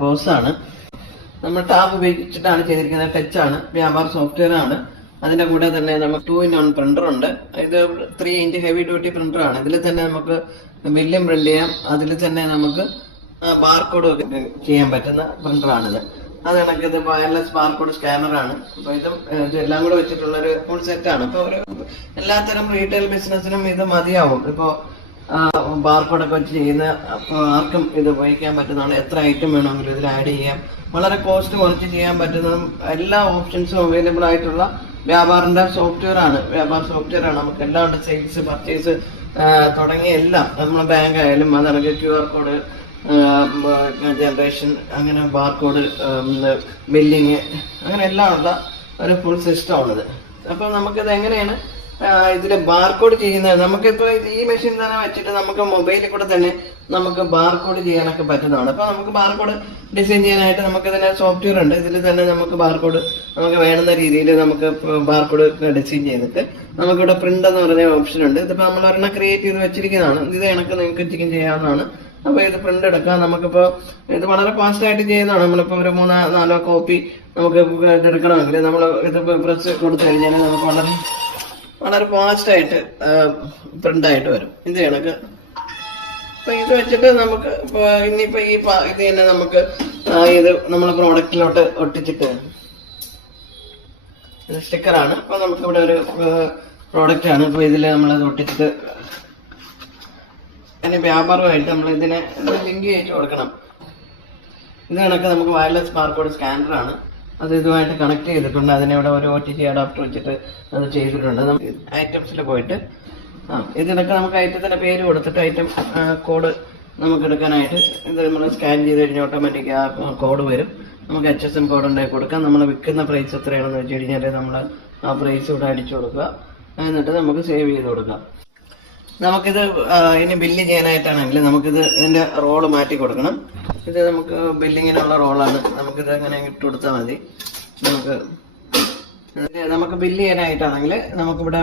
പോസാണ്. നമ്മൾ ടാബ് ഉപയോഗിച്ചിട്ടാണ് ചെയ്തിരിക്കുന്നത്. ടച്ച് ആണ്, വ്യാപാർ സോഫ്റ്റ്വെയർ ആണ്. അതിന്റെ കൂടെ തന്നെ നമുക്ക് 2-in-1 പ്രിന്റർ ഉണ്ട്. ഇത് 3-inch ഹെവി ഡ്യൂട്ടി പ്രിന്റർ ആണ്. ഇതിൽ തന്നെ നമുക്ക് ബില്ലും പ്രിന്റ് ചെയ്യാം. അതിൽ തന്നെ നമുക്ക് ബാർകോഡ് ചെയ്യാൻ പറ്റുന്ന പ്രിന്റർ ആണിത്. അത് കണക്കിത് വയർലെസ് ബാർകോഡ് സ്കാനർ ആണ്. അപ്പൊ ഇതെല്ലാം കൂടെ വെച്ചിട്ടുള്ള ഒരു ഫുൾ സെറ്റ് ആണ്. ഇപ്പൊ എല്ലാത്തരം റീറ്റെയിൽ ബിസിനസിനും ഇത് മതിയാവും. ഇപ്പോ ബാർകോഡൊക്കെ വെച്ച് ചെയ്യുന്ന ആർക്കും ഇത് ഉപയോഗിക്കാൻ പറ്റുന്നതാണ്. എത്ര ഐറ്റം വേണമെങ്കിലും ഇതിൽ ആഡ് ചെയ്യാം. വളരെ കോസ്റ്റ് കുറച്ച് ചെയ്യാൻ പറ്റുന്നതും എല്ലാ ഓപ്ഷൻസും അവൈലബിൾ ആയിട്ടുള്ള വ്യാപാറിന്റെ സോഫ്റ്റ്വെയർ ആണ്. വ്യാപാർ സോഫ്റ്റ്വെയർ ആണ്. നമുക്ക് എല്ലാം ഉണ്ട്. സെയിൽസ്, പർച്ചേസ് തുടങ്ങിയ എല്ലാം. നമ്മളെ ബാങ്ക് ആയാലും അതാണെങ്കിൽ QR കോഡ് ജനറേഷൻ, അങ്ങനെ ബാർകോഡ്, ബില്ലിങ്, അങ്ങനെ എല്ലാം ഉള്ള ഒരു ഫുൾ സിസ്റ്റം ആണിത്. അപ്പൊ നമുക്കിത് എങ്ങനെയാണ് ഇതില് ബാർകോഡ് ചെയ്യുന്നത്? നമുക്കിപ്പോ ഈ മെഷീൻ തന്നെ വെച്ചിട്ട് നമുക്ക് മൊബൈലിൽ കൂടെ തന്നെ നമുക്ക് ബാർകോഡ് ചെയ്യാനൊക്കെ പറ്റുന്നതാണ്. അപ്പൊ നമുക്ക് ബാർകോഡ് ഡിസൈൻ ചെയ്യാനായിട്ട് നമുക്ക് ഇതിന്റെ സോഫ്റ്റ്വെയർ ഉണ്ട്. ഇതിൽ തന്നെ നമുക്ക് ബാർകോഡ് നമുക്ക് വേണ്ടുന്ന രീതിയിൽ നമുക്ക് ബാർകോഡ് ഡിസൈൻ ചെയ്തിട്ട് നമുക്കിവിടെ പ്രിന്റ് എന്ന് പറഞ്ഞ ഓപ്ഷൻ ഉണ്ട്. ഇതിപ്പോ നമ്മൾ ഒരെണ്ണം ക്രിയേറ്റ് ചെയ്ത് വെച്ചിരിക്കുന്നതാണ്. ഇത് കണക്ക് നിങ്ങൾക്ക് ചിക്കൻ ചെയ്യാവുന്നതാണ്. അപ്പൊ ഇത് പ്രിന്റ് എടുക്കാം. നമുക്കിപ്പോ ഇത് വളരെ ഫാസ്റ്റ് ആയിട്ട് ചെയ്യുന്നതാണ്. നമ്മളിപ്പോ ഒരു 3-4 കോപ്പി നമുക്ക് എടുക്കണമെങ്കിൽ നമ്മൾ ഇത് പ്രസ് കൊടുത്തു കഴിഞ്ഞാൽ നമുക്ക് വളരെ ഫാസ്റ്റ് ആയിട്ട് പ്രിന്റ് ആയിട്ട് വരും. ഇത് കണക്ക് അപ്പൊ ഇത് വെച്ചിട്ട് നമുക്ക് ഇനിയിപ്പോ ഇത് തന്നെ നമുക്ക് ഇത് നമ്മളെ പ്രോഡക്റ്റിലോട്ട് ഒട്ടിച്ചിട്ട്, ഇത് സ്റ്റിക്കറാണ്. അപ്പൊ നമുക്കിവിടെ ഒരു പ്രോഡക്റ്റ് ആണ്. ഇപ്പൊ ഇതില് നമ്മളത് ഒട്ടിച്ചിട്ട് അതിന് വ്യാപാരമായിട്ട് നമ്മൾ ഇതിനെ ലിങ്ക് ചെയ്ത് കൊടുക്കണം. ഇത് കണക്ക് നമുക്ക് വയർലെസ് ബാർകോഡ് സ്കാനർ ആണ്. അത് ഇതുമായിട്ട് കണക്ട് ചെയ്തിട്ടുണ്ട്. അതിനിവിടെ ഒരു OTG അഡാപ്റ്റർ വെച്ചിട്ട് അത് ചെയ്തിട്ടുണ്ട്. നമുക്ക് ഐറ്റംസിൽ പോയിട്ട് ഇതിനൊക്കെ നമുക്ക് ഐറ്റത്തിന്റെ പേര് കൊടുത്തിട്ട് ഐറ്റം കോഡ് നമുക്ക് എടുക്കാനായിട്ട് ഇത് നമ്മൾ സ്കാൻ ചെയ്ത് കഴിഞ്ഞാൽ ഓട്ടോമാറ്റിക് ആ കോഡ് വരും. നമുക്ക് HSM കോഡ് ഉണ്ടാക്കി കൊടുക്കാം. നമ്മൾ വിൽക്കുന്ന പ്രൈസ് എത്രയാണെന്ന് വെച്ച് കഴിഞ്ഞാൽ നമ്മൾ ആ പ്രൈസ് ഇവിടെ അടിച്ചു കൊടുക്കുക. എന്നിട്ട് നമുക്ക് സേവ് ചെയ്ത് കൊടുക്കാം. നമുക്കിത് ഇനി ബില്ല് ചെയ്യാനായിട്ടാണെങ്കിൽ നമുക്കിത് ഇതിന്റെ റോള് മാറ്റി കൊടുക്കണം. ഇത് നമുക്ക് ബില്ലിങ്ങിനുള്ള റോളാണ്. നമുക്കിത് അങ്ങനെ ഇട്ട് കൊടുത്താൽ മതി. നമുക്ക് ബില്ല് ചെയ്യാനായിട്ടാണെങ്കിൽ നമുക്കിവിടെ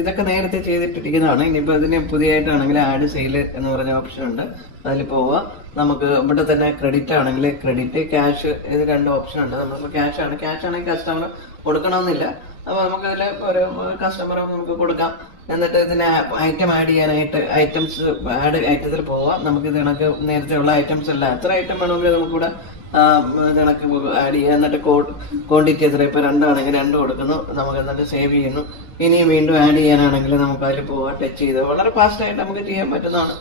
ഇതൊക്കെ നേരത്തെ ചെയ്തിട്ടിരിക്കുന്നതാണ്. ഇനിയിപ്പോൾ ഇതിന് പുതിയതായിട്ടാണെങ്കിൽ ആഡ് സെയില് എന്ന് പറഞ്ഞ ഓപ്ഷൻ ഉണ്ട്. അതിൽ പോവുക. നമുക്ക് ഇവിടെ തന്നെ ക്രെഡിറ്റ് ആണെങ്കിൽ ക്രെഡിറ്റ്, ക്യാഷ്, ഇത് 2 ഓപ്ഷൻ ഉണ്ട്. നമുക്ക് ക്യാഷ് ആണെങ്കിൽ കസ്റ്റമർ കൊടുക്കണമെന്നില്ല. അപ്പൊ നമുക്കതിൽ ഒരു കസ്റ്റമർ നമുക്ക് കൊടുക്കാം. എന്നിട്ട് ഇതിന് ഐറ്റം ആഡ് ചെയ്യാനായിട്ട് ഐറ്റംസ് ആഡ് ഐറ്റത്തിൽ പോവാം. നമുക്ക് ഇത് കണക്ക് നേരത്തെ ഉള്ള ഐറ്റംസ് അല്ല, എത്ര ഐറ്റം വേണമെങ്കിൽ നമുക്കിവിടെ ഇത് കണക്ക് ആഡ് ചെയ്യാം. എന്നിട്ട് ക്വാണ്ടിറ്റി എത്ര, ഇപ്പൊ 2 ആണെങ്കിൽ 2 കൊടുക്കുന്നു. നമുക്ക് എന്നിട്ട് സേവ് ചെയ്യുന്നു. ഇനിയും വീണ്ടും ആഡ് ചെയ്യാനാണെങ്കിൽ നമുക്ക് അതിൽ പോവാം. ടച്ച് ചെയ്ത് വളരെ ഫാസ്റ്റ് ആയിട്ട് നമുക്ക് ചെയ്യാൻ പറ്റുന്നതാണ്.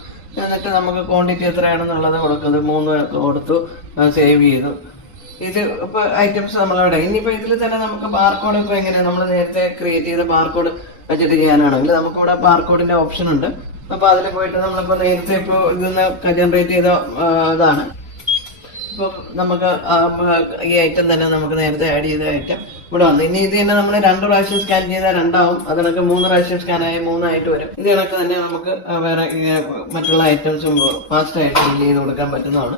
എന്നിട്ട് നമുക്ക് ക്വാണ്ടിറ്റി എത്രയാണെന്നുള്ളത് കൊടുക്കുന്നത് 3 കൊടുത്തു, സേവ് ചെയ്തു. ഇത് ഇപ്പൊ ഐറ്റംസ് നമ്മളവിടെ. ഇനിയിപ്പോ ഇതിൽ തന്നെ നമുക്ക് ബാർകോഡ് ഇപ്പൊ എങ്ങനെയാണ് നമ്മൾ നേരത്തെ ക്രിയേറ്റ് ചെയ്ത ബാർകോഡ് വെച്ചിട്ട് ചെയ്യാനാണെങ്കിൽ നമുക്കിവിടെ ബാർകോഡിന്റെ ഓപ്ഷൻ ഉണ്ട്. അപ്പൊ അതിൽ പോയിട്ട് നമ്മളിപ്പോ നേരത്തെ ഇപ്പൊ ഇതിന്ന് ജനറേറ്റ് ചെയ്ത ഇതാണ്. ഇപ്പൊ നമുക്ക് ഈ ഐറ്റം തന്നെ നമുക്ക് നേരത്തെ ആഡ് ചെയ്ത ഐറ്റം ഇവിടെ വന്നു. ഇനി ഇത് തന്നെ നമ്മൾ 2 പ്രാവശ്യം സ്കാൻ ചെയ്താൽ 2 ആവും. അത് കണക്ക് 3 പ്രാവശ്യം സ്കാൻ ആയി 3 ആയിട്ട് വരും. ഇത് കണക്ക് തന്നെ നമുക്ക് വേറെ മറ്റുള്ള ഐറ്റംസും ഫാസ്റ്റ് ആയിട്ട് ബില്ല് ചെയ്ത് കൊടുക്കാൻ പറ്റുന്നതാണ്.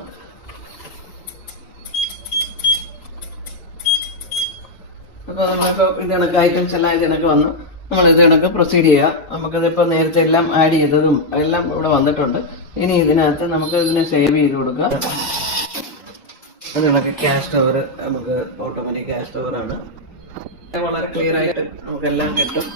അപ്പൊ നമ്മളിപ്പോ ഇത് കണക്ക് ഐറ്റംസ് എല്ലാം ഇത് കണക്ക് വന്നു. നമ്മൾ ഇത് കണക്ക് പ്രൊസീഡ് ചെയ്യാം. നമുക്കതിപ്പോ നേരത്തെ എല്ലാം ആഡ് ചെയ്തതും എല്ലാം ഇവിടെ വന്നിട്ടുണ്ട്. ഇനി ഇതിനകത്ത് നമുക്ക് ഇതിനെ സേവ് ചെയ്ത് കൊടുക്കാം. അത് കണക്ക് ക്യാഷ് ടവർ, നമുക്ക് ഓട്ടോമാറ്റിക് ക്യാഷ് ടവർ ആണ്. വളരെ ക്ലിയർ ആയിട്ട് നമുക്കെല്ലാം കിട്ടും.